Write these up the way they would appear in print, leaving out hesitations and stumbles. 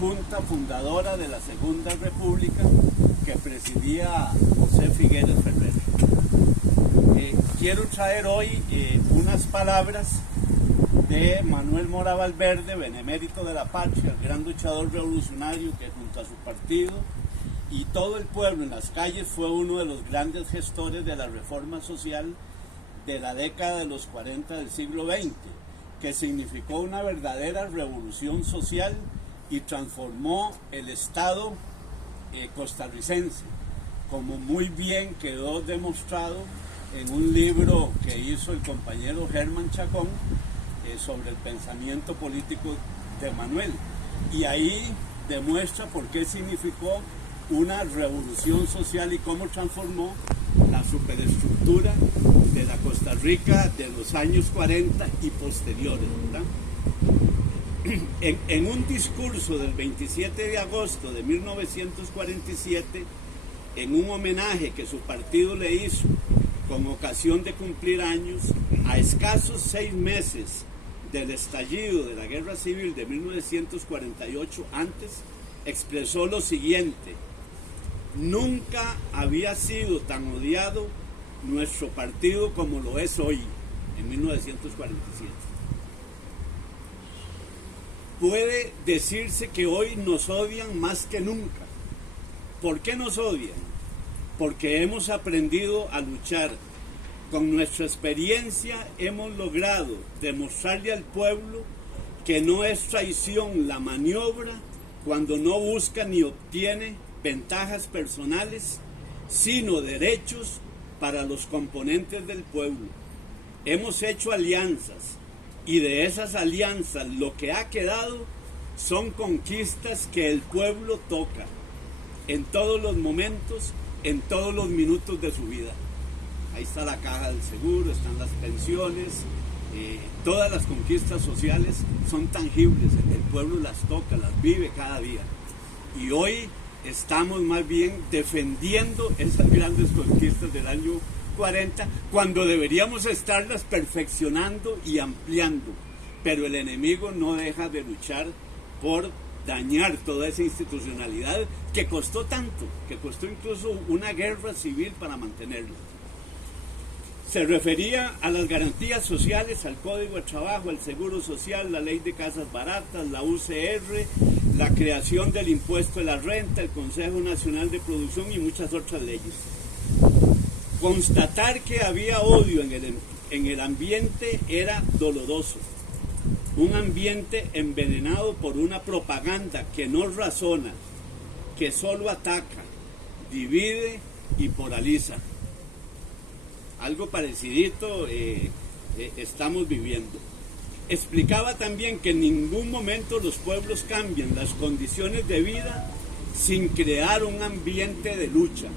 junta fundadora de la Segunda República que presidía José Figueres Ferrer. Quiero traer hoy unas palabras de Manuel Mora Valverde, benemérito de la patria, el gran luchador revolucionario que junto a su partido y todo el pueblo en las calles fue uno de los grandes gestores de la reforma social de la década de los 40 del siglo XX, que significó una verdadera revolución social y transformó el Estado costarricense, como muy bien quedó demostrado en un libro que hizo el compañero Germán Chacón sobre el pensamiento político de Manuel. Y ahí demuestra por qué significó una revolución social y cómo transformó la superestructura de la Costa Rica de los años 40 y posteriores, ¿verdad? En un discurso del 27 de agosto de 1947, en un homenaje que su partido le hizo con ocasión de cumplir años, a escasos 6 meses del estallido de la Guerra Civil de 1948, antes, expresó lo siguiente: nunca había sido tan odiado nuestro partido como lo es hoy, en 1947. Puede decirse que hoy nos odian más que nunca. ¿Por qué nos odian? Porque hemos aprendido a luchar. Con nuestra experiencia hemos logrado demostrarle al pueblo que no es traición la maniobra cuando no busca ni obtiene ventajas personales, sino derechos para los componentes del pueblo. Hemos hecho alianzas y de esas alianzas lo que ha quedado son conquistas que el pueblo toca en todos los momentos, en todos los minutos de su vida. Ahí está la caja del seguro, están las pensiones, todas las conquistas sociales son tangibles, el pueblo las toca, las vive cada día. Y hoy estamos más bien defendiendo esas grandes conquistas del año 40, cuando deberíamos estarlas perfeccionando y ampliando. Pero el enemigo no deja de luchar por dañar toda esa institucionalidad que costó tanto, que costó incluso una guerra civil para mantenerla. Se refería a las garantías sociales, al Código de Trabajo, al Seguro Social, la Ley de Casas Baratas, la UCR, la creación del impuesto de la renta, el Consejo Nacional de Producción y muchas otras leyes. Constatar que había odio en el ambiente era doloroso. Un ambiente envenenado por una propaganda que no razona, que solo ataca, divide y polariza. Algo parecidito estamos viviendo. Explicaba también que en ningún momento los pueblos cambian las condiciones de vida sin crear un ambiente de lucha.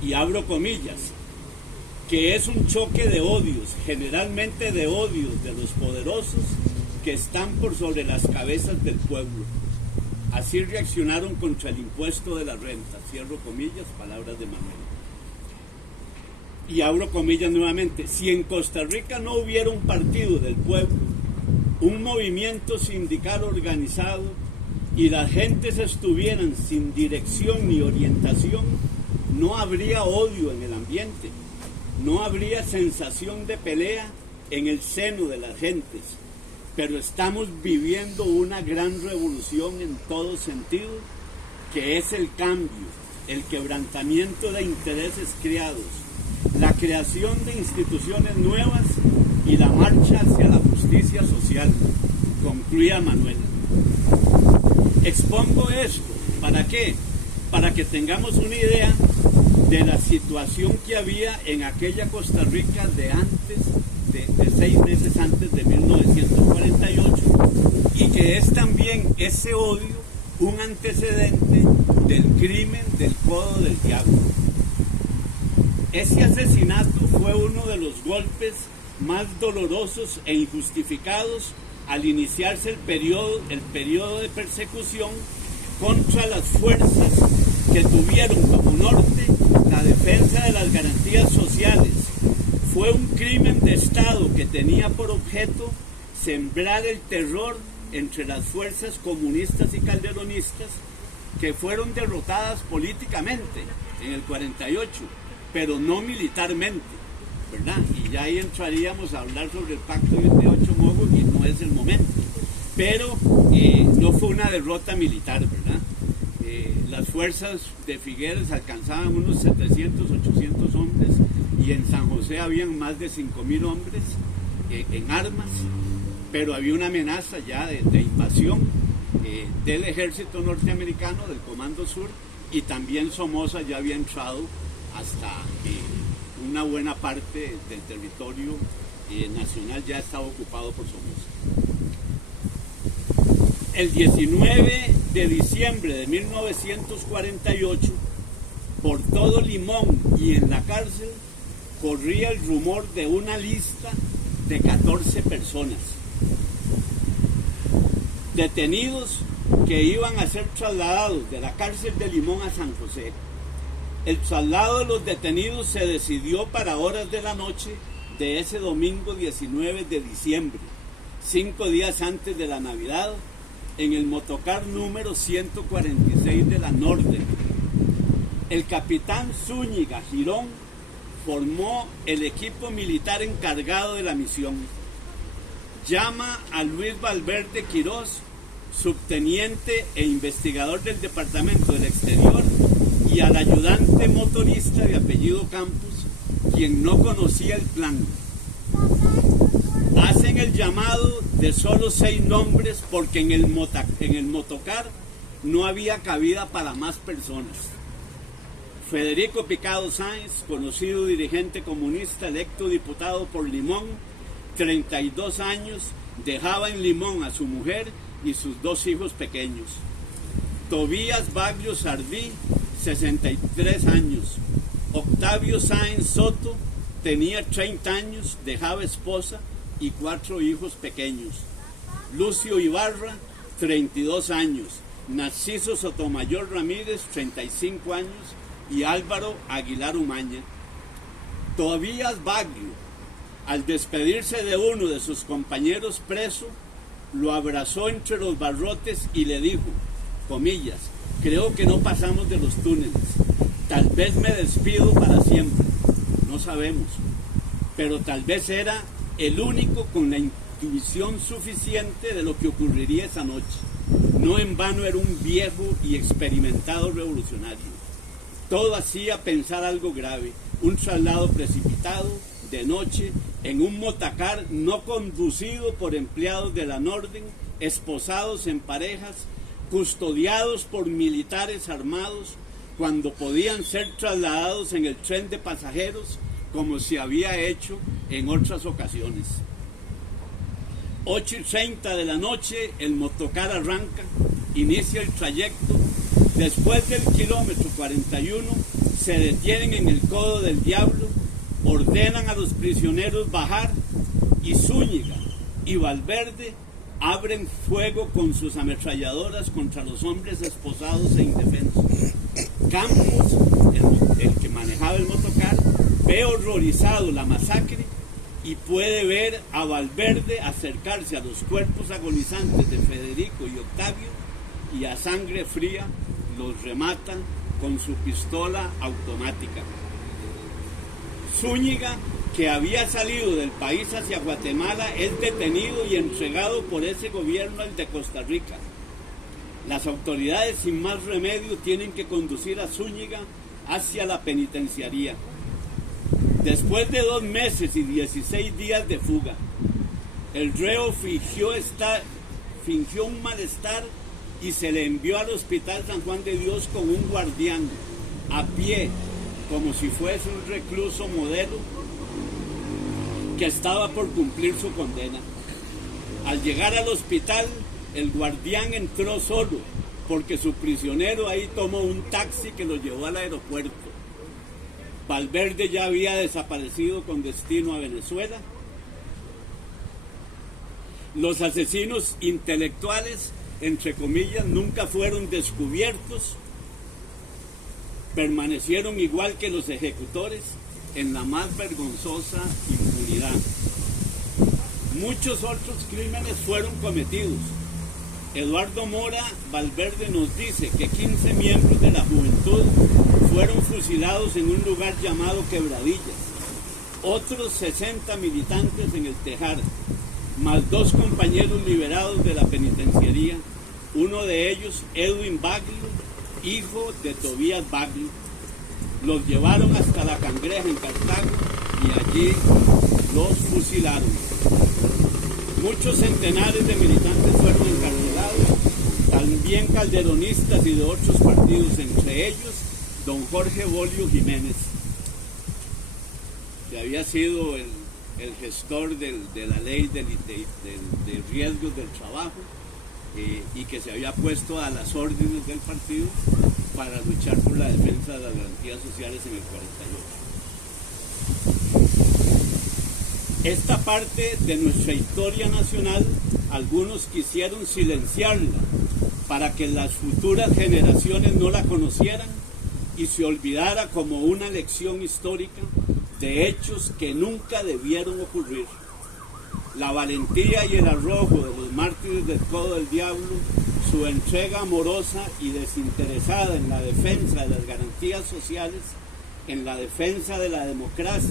Y abro comillas, que es un choque de odios, generalmente de odios de los poderosos que están por sobre las cabezas del pueblo. Así reaccionaron contra el impuesto de la renta. Cierro comillas, palabras de Manuel. Y abro comillas nuevamente, si en Costa Rica no hubiera un partido del pueblo, un movimiento sindical organizado y las gentes estuvieran sin dirección ni orientación, no habría odio en el ambiente, no habría sensación de pelea en el seno de las gentes, pero estamos viviendo una gran revolución en todo sentido, que es el cambio, el quebrantamiento de intereses creados, la creación de instituciones nuevas y la marcha hacia la justicia social, concluía Manuel. Expongo esto, ¿para qué? Para que tengamos una idea de la situación que había en aquella Costa Rica de antes, de 6 meses antes de 1948, y que es también ese odio un antecedente del crimen del Codo del Diablo. Ese asesinato fue uno de los golpes más dolorosos e injustificados al iniciarse el periodo de persecución contra las fuerzas que tuvieron como norte la defensa de las garantías sociales. Fue un crimen de Estado que tenía por objeto sembrar el terror entre las fuerzas comunistas y calderonistas que fueron derrotadas políticamente en el 48, pero no militarmente, ¿verdad? Y ya ahí entraríamos a hablar sobre el pacto de Ocho Mogos y no es el momento. Pero no fue una derrota militar, ¿verdad? Las fuerzas de Figueres alcanzaban unos 700, 800 hombres y en San José habían más de 5.000 hombres en armas, pero había una amenaza ya de invasión del ejército norteamericano, del Comando Sur, y también Somoza ya había entrado hasta una buena parte del territorio nacional, ya estaba ocupado por Somoza. El 19 de diciembre de 1948, por todo Limón y en la cárcel, corría el rumor de una lista de 14 personas detenidos que iban a ser trasladados de la cárcel de Limón a San José. El traslado de los detenidos se decidió para horas de la noche de ese domingo 19 de diciembre, 5 días antes de la Navidad, en el motocar número 146 de la Norden. El capitán Zúñiga Girón formó el equipo militar encargado de la misión. Llama a Luis Valverde Quirós, subteniente e investigador del Departamento del Exterior, y al ayudante motorista de apellido Campos, quien no conocía el plan. Hacen el llamado de solo 6 nombres porque en el motocar no había cabida para más personas. Federico Picado Sáenz, conocido dirigente comunista electo diputado por Limón, 32 años, dejaba en Limón a su mujer y sus 2 hijos pequeños. Tobías Baglio Sardí, 63 años. Octavio Sáenz Soto tenía 30 años, dejaba esposa y 4 hijos pequeños. Lucio Ibarra, 32 años. Narciso Sotomayor Ramírez, 35 años. Y Álvaro Aguilar Umaña. Tobías Baglio, al despedirse de uno de sus compañeros preso, lo abrazó entre los barrotes y le dijo, comillas, creo que no pasamos de los túneles, tal vez me despido para siempre, no sabemos, pero tal vez era el único con la intuición suficiente de lo que ocurriría esa noche. No en vano era un viejo y experimentado revolucionario. Todo hacía pensar algo grave, un traslado precipitado, de noche, en un motocar no conducido por empleados de la Norden, esposados en parejas, custodiados por militares armados, cuando podían ser trasladados en el tren de pasajeros, como se había hecho en otras ocasiones. 8:30 de la noche, el motocar arranca, inicia el trayecto. Después del kilómetro 41, se detienen en el Codo del Diablo, ordenan a los prisioneros bajar y Zúñiga y Valverde abren fuego con sus ametralladoras contra los hombres esposados e indefensos. Campos, el que manejaba el motocar, ve horrorizado la masacre y puede ver a Valverde acercarse a los cuerpos agonizantes de Federico y Octavio y a sangre fría los remata con su pistola automática. Zúñiga, que había salido del país hacia Guatemala, es detenido y entregado por ese gobierno al de Costa Rica. Las autoridades sin más remedio tienen que conducir a Zúñiga hacia la penitenciaría. Después de 2 meses y 16 días de fuga, el reo fingió un malestar y se le envió al Hospital San Juan de Dios con un guardián, a pie, como si fuese un recluso modelo que estaba por cumplir su condena. Al llegar al hospital, el guardián entró solo, porque su prisionero ahí tomó un taxi que lo llevó al aeropuerto. Valverde ya había desaparecido con destino a Venezuela. Los asesinos intelectuales, entre comillas, nunca fueron descubiertos. Permanecieron igual que los ejecutores en la más vergonzosa impunidad. Muchos otros crímenes fueron cometidos, Eduardo Mora Valverde nos dice que 15 miembros de la juventud fueron fusilados en un lugar llamado Quebradillas, otros 60 militantes en el Tejar, más 2 compañeros liberados de la penitenciaría, uno de ellos Edwin Baglio, hijo de Tobías Baglio. Los llevaron hasta la Cangreja en Cartago y allí los fusilaron. Muchos centenares de militantes fueron encarcelados, también calderonistas y de otros partidos, entre ellos don Jorge Bolio Jiménez, que había sido el gestor de la ley de riesgos del trabajo y que se había puesto a las órdenes del partido para luchar por la defensa de las garantías sociales en el 48. Esta parte de nuestra historia nacional, algunos quisieron silenciarla para que las futuras generaciones no la conocieran y se olvidara como una lección histórica de hechos que nunca debieron ocurrir. La valentía y el arrojo de los mártires del Codo del Diablo, su entrega amorosa y desinteresada en la defensa de las garantías sociales, en la defensa de la democracia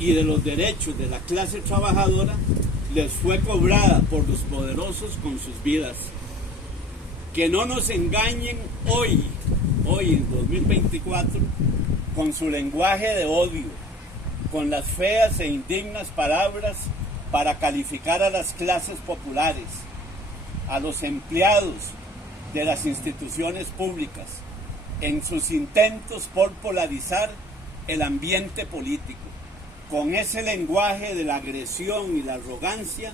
y de los derechos de la clase trabajadora, les fue cobrada por los poderosos con sus vidas. Que no nos engañen hoy en 2024, con su lenguaje de odio, con las feas e indignas palabras para calificar a las clases populares, a los empleados de las instituciones públicas, en sus intentos por polarizar el ambiente político. Con ese lenguaje de la agresión y la arrogancia,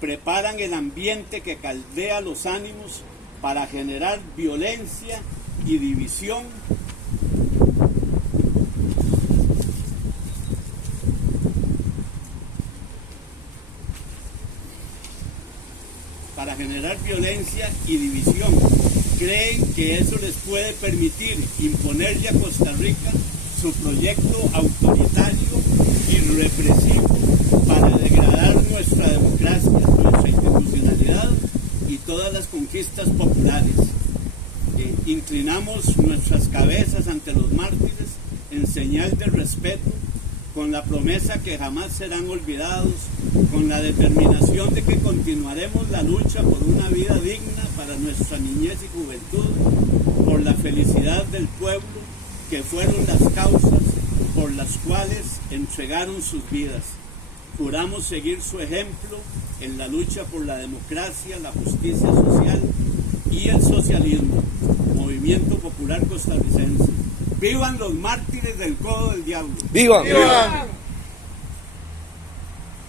preparan el ambiente que caldea los ánimos para generar violencia y división, creen que eso les puede permitir imponerle a Costa Rica su proyecto autoritario y represivo para degradar nuestra democracia, nuestra institucionalidad y todas las conquistas populares. Inclinamos nuestras cabezas ante los mártires en señal de respeto, con la promesa que jamás serán olvidados, con la determinación de que continuaremos la lucha por una vida digna para nuestra niñez y juventud, por la felicidad del pueblo, que fueron las causas por las cuales entregaron sus vidas. Juramos seguir su ejemplo en la lucha por la democracia, la justicia social y el socialismo. Movimiento Popular Costarricense. ¡Vivan los mártires del Codo del Diablo! ¡Vivan! ¡Vivan!